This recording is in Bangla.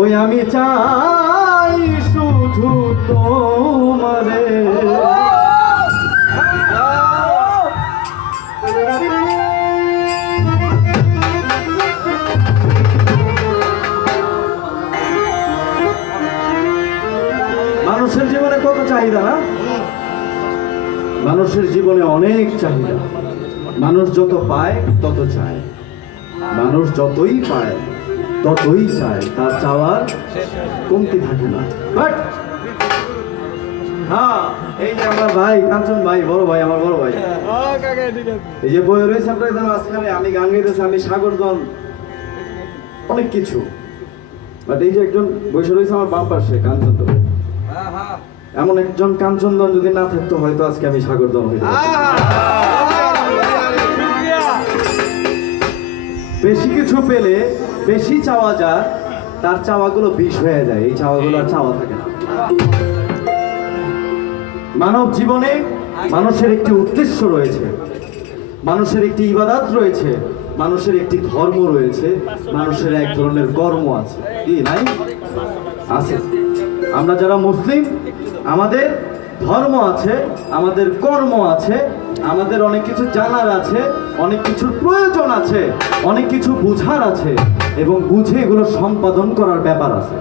ওই আমি চাই শুধু তোমারে মানুষের জীবনে কত চাহিদা না? মানুষের জীবনে অনেক চাহিদা। মানুষ যত পায় তত চায়, মানুষ যতই পায় ততই চায়, তার চাওয়ার কমতি থাকে না। বাট হ্যাঁ, এই যে আমার ভাই কাঞ্চন ভাই, বড় ভাই, আমার বড় ভাই, এই যে বই রয়েছে আপনার মাঝখানে, আমি গান গাইতেছি, আমি সাগরদন অনেক কিছু। বাট এই যে একজন বসে রয়েছে আমার বাম পাশে, কাঞ্চনদন, এমন একজন কাঞ্চনদন যদি না থাকতো হয়তো আজকে আমি সাগরদন হইতাম। বেশি কিছু পেলে বেশি চাওয়া যায়, তার চাওয়াগুলো বিষ হয়ে যায়, এই চাওয়াগুলো আর চাওয়া থাকে না। মানব জীবনে মানুষের একটি উদ্দেশ্য রয়েছে, মানুষের একটি ইবাদত রয়েছে, মানুষের একটি ধর্ম রয়েছে, মানুষের এক ধরনের কর্ম আছে। কি নাই? আছে। আমরা যারা মুসলিম, আমাদের ধর্ম আছে, আমাদের কর্ম আছে, আমাদের অনেক কিছু জানার আছে, অনেক কিছুর প্রয়োজন আছে, অনেক কিছু বুঝার আছে, এবং বুঝে এগুলো সম্পাদন করার ব্যাপার আছে।